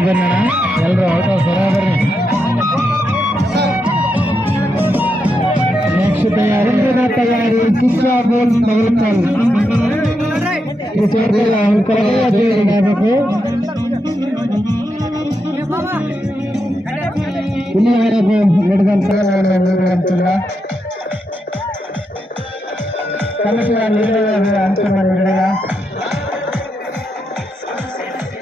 Side ಬನ್ನಣ ಎಲ್ಲರೂ out of ಹೊರ ಬರ್ರಿ. ನೆಕ್ಸ್ಟ್ ತಯಾರಿ ಶಿಕ್ಷಾ ಬೋರ್ಡ್ ಮಗಲ್ಕಲ್ ಆಗಬೇಕು. ಇಲ್ಲಿ ಯಾರಿಗೂ ನಡೆದಂತ ಅಂತಿಲ್ಲ. ಕಮಿಟಿಯ ನಿರ್ಣಯ ಅಂತಿಮ ನಿರ್ಣಯ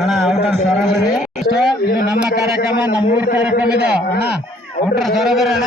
ಅಣ್ಣ ಔಟರ್ ಸರೋಬರಿ. ಇದು ನಮ್ಮ ಕಾರ್ಯಕ್ರಮ, ನಮ್ಮೂರ ಕಾರ್ಯಕ್ರಮ ಇದು ಅಣ್ಣ. ಔಟರ್ ಸರೋಬರಿ ಅಣ್ಣ.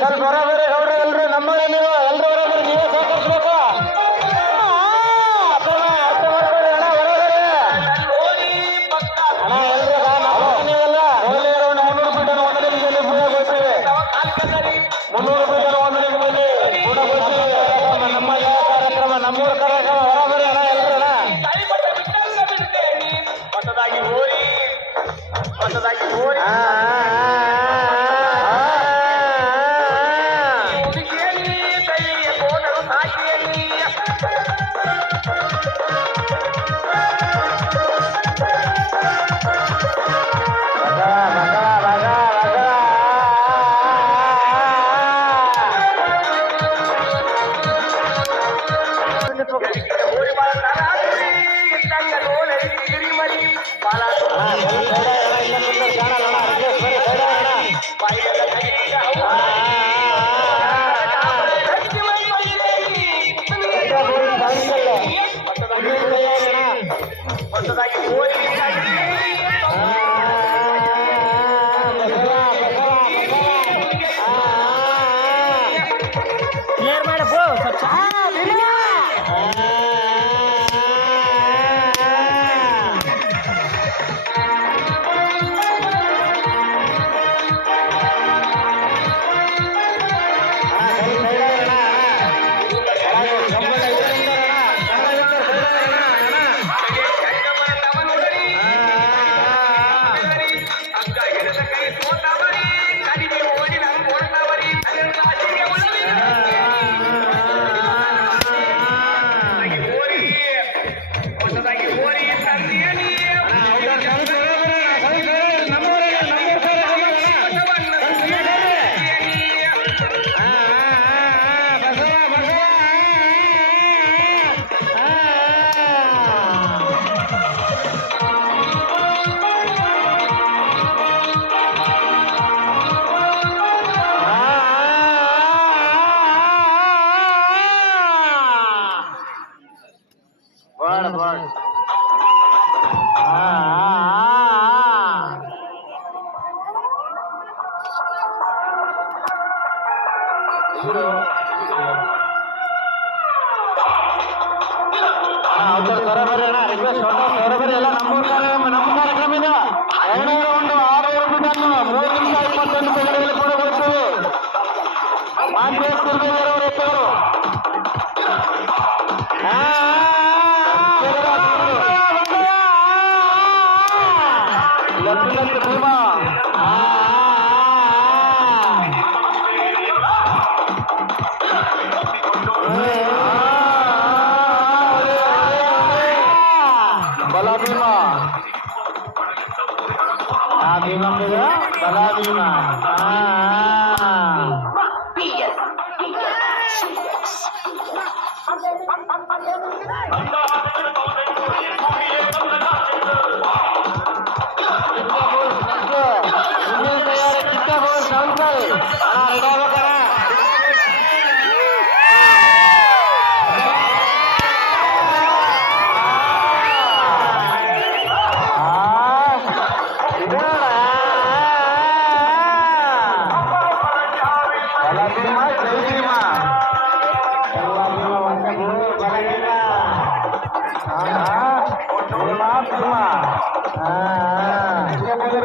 ಸ್ವಲ್ಪ ಬರೋಬರಿ ಗೌಡ್ರಿ ಎಲ್ರು ನಮ್ಮವ್ರೆ, ನೀವು ಎಲ್ರು ಬರೋಬರಿ, ನೀವೇ ಸಹಕರಿಸ್ಬೇಕು. ನಮ್ಮೂರ ಕಾರ್ಯಕ್ರಮ ಬರೋಬರಿ ಅಣ್ಣ ಎಲ್ರು ಕ್ಲಿಯರ್ ಮಾಡ ಬ್ರೋ. ಬರೋಬರಿ ಅಣ್ಣ, ರಿಕ್ವೆಸ್ಟ್ ಬರೋಬರಿ ಎಲ್ಲ ನಮ್ಮ ಕಾರ್ಯಕ್ರಮ ಇದೆ. 206 ರೂಪಾಯಿಯನ್ನು 3 ನಿಮಿಷ 21 ಸೆಕೆಂಡ್ಗಳಲ್ಲಿ ಕೊಡಬೇಕು. ಮಾನ್ಯ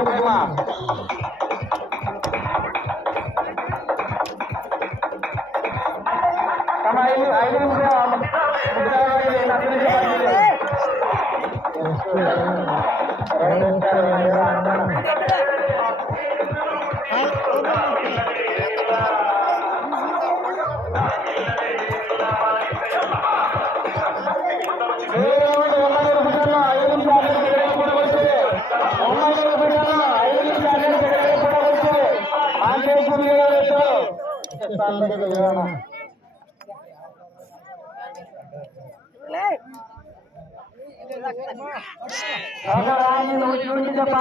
ಪ್ರೇಮ ತಮ್ಮ 5 ನಿಮಿಷ ಮುಕ್ತಾಯವಾಗಿದೆ. 10 ನಿಮಿಷ ಉಂಟಿದ್ದಪ್ಪ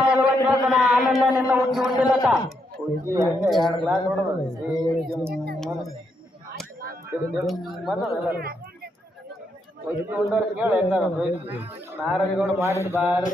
ಆನಂದ ನಿನ್ನ ಉಂಟಿ ಉಂಟಿಲ್ಲತ್ತ ಉಂಟಿ ಹಂಗೆ 2 ಗ್ಲಾಸ್ ನೋಡೋದು ಉಂಡವ್ರು ಕೇಳ ನಾರದಿಗಳು ಮಾಡಿದ ಬಾರಿ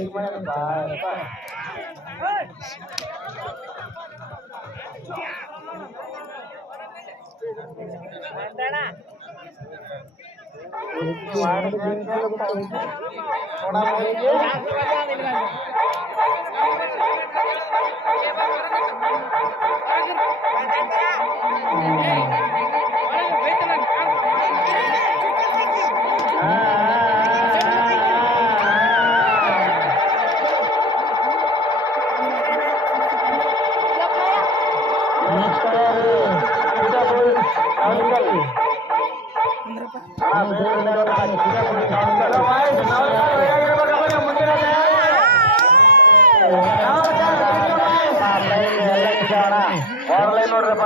ನೋಡ್ರಪ್ಪ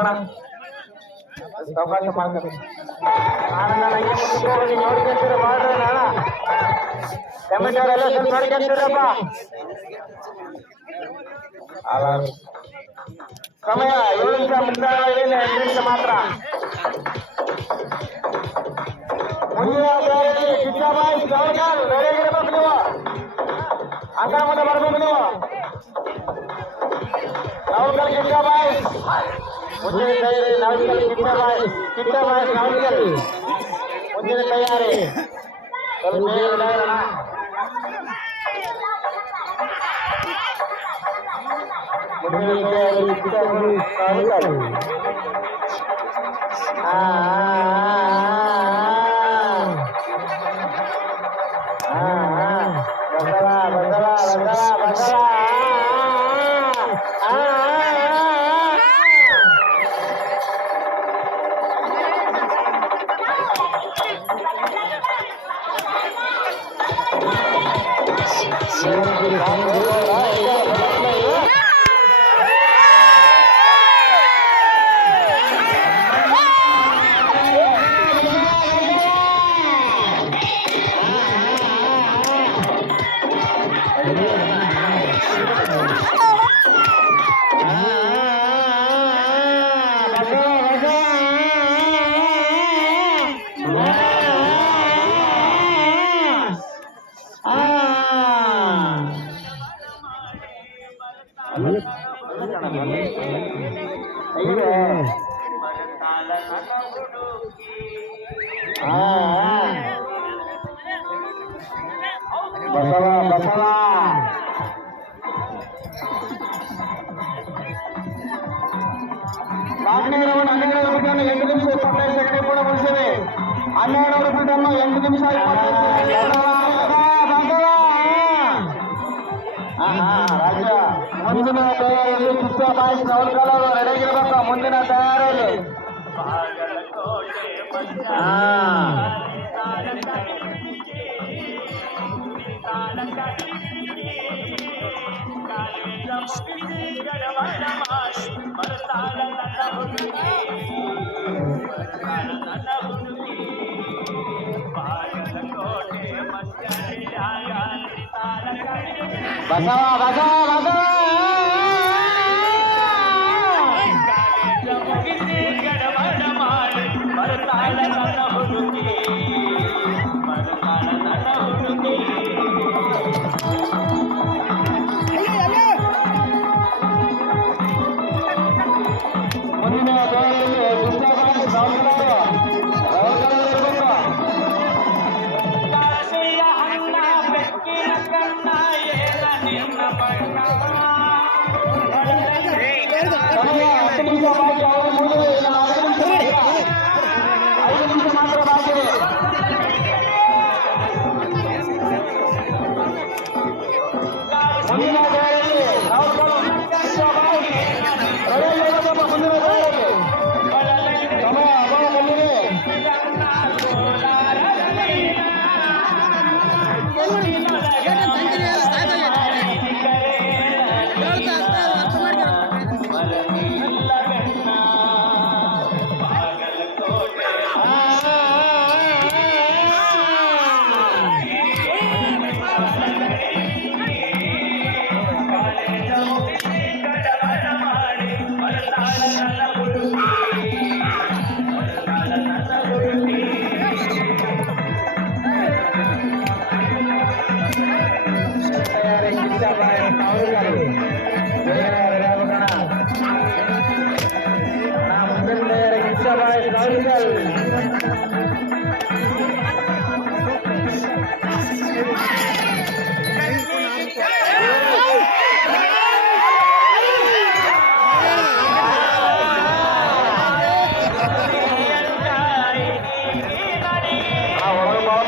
ಅವಕಾಶ ಮಾಡ್ತಾರೆ ನೋಡ್ಕೊಂತೀರ ಮಾಡ್ರಿ ನಾಣ ಕಮಿಟಿ ಅವರೆಲ್ಲ ಸ್ವಲ್ಪ ನೋಡ್ಕೊಂತೀರಪ್ಪ ಸಮಯ 7 ನಿಮಿಷ ಮುಕ್ತಾಯವಾಗಿದೆ. 2 ನಿಮಿಷ ಮಾತ್ರ. ಮುಂದಿನ ಕಿಚ್ಚಾಬಾಯಿ ಸೌರ್ಗಾಲ್ ರೆಡಿಯಾಗಿರ್ಬೇಕು ನೀವು. ಅಂಕಣ ಮುಂದೆ ಬರ್ಬೇಕು ನೀವು. ಸೌರ್ಗಾಲ್ ಕಿಚ್ಚಾಬಾಯಿ ಮುಂದಿನ ತಯಾರಿ. ನವಲ್ಕಲ್ ಕಿಚ್ಚಾಬಾಯಿ ನವಲ್ಕಲ್ ಮುಂದಿನ ತಯಾರಿ. ಸ್ವಲ್ಪ ಬೇಗ ಬಸವ ಬಸವ ನಾಲ್ಕನೇ ರೌಂಡ್ 12 ರೂಪಾಯಿ 8 ನಿಮಿಷ 25 ಸೆಕೆಂಡ್ ಕೂಡ ಮುಗಿಸಿವೆ. 12 ರೂಪಾಯಿ 8 ನಿಮಿಷ 25 ರಾಜ್ಯ ಮುಂದಿನ ತಯಾರಿಯಲ್ಲಿ ಕಿಚ್ಚಾಬಾಯಿ ಸೌರ್ಗಾಲ್ ಅವರು ರೆಡಿಯಾಗಿರ್ಬೇಕು. ಮುಂದಿನ ತಯಾರಿಯಲ್ಲಿ ಬಸವ ಬಸವ ಬಸವ ಮುಂದಿನ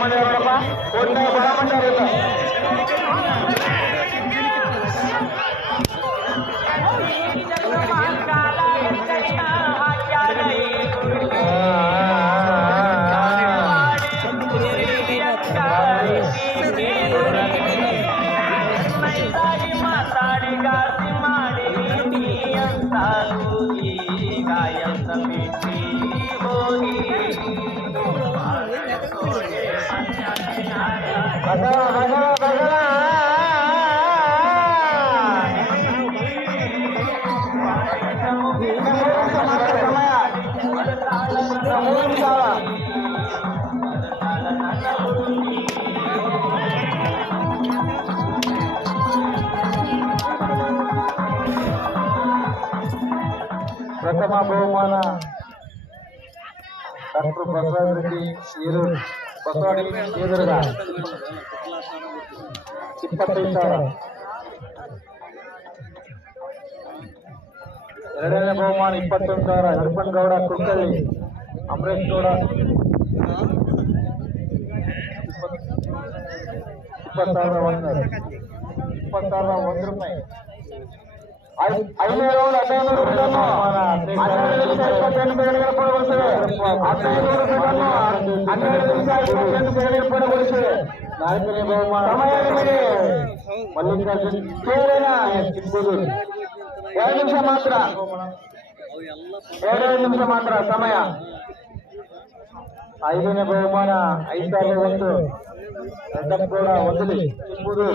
ಮಂದಿ ಅವರಪ್ಪ ಒಳ್ಳೆ ಬಹಳ ಮಂದಿ ಅವರಿಲ್ಲ. ಪ್ರಥಮ ಬಹುಮಾನ ಡಾಕ್ಟರ್ ಬಸವರಾಜ ರೆಡ್ಡಿ ಈರೂರು ಬಸವಾಡಿ ಎದುರುಗ 25,000. ಎರಡನೇ ಬಹುಮಾನ 21,000 ಹರ್ಪನಗೌಡ ಕುಕ್ಕಳ್ಳಿ ಅಮರೇಶ್ ಗೌಡ 20,001 ರೂಪಾಯಿ. 5 ರೌಂಡ್ 15 ರೂಪಾಯಿ 12 ಸೆಕೆಂಡ್ಗಳು ಪೂರ್ಣಗೊಳಿಸಿವೆ. 15 ಸೆಕೆಂಡ್ 12 ನಿಮಿಷ 28 ಸೆಕೆಂಡ್ ಪೂರ್ಣಗೊಳಿಸಿವೆ. ನಾಲ್ಕನೇ ಬಹುಮಾನ ಸಮಯ ನಿಮಗೆ ಮಲ್ಲಿಕಾರ್ಜುನ್ ಕೇರಳ ಚಿಕ್ಕೂರು 2 ನಿಮಿಷ ಮಾತ್ರ 2 ನಿಮಿಷ ಮಾತ್ರ ಸಮಯ. 5ನೇ ಬಹುಮಾನ 5,001 ರೆಡ್ಡಪ್ಪಗೌಡ ಒಂದಲಿ ಚಿಕ್ಕೂರು.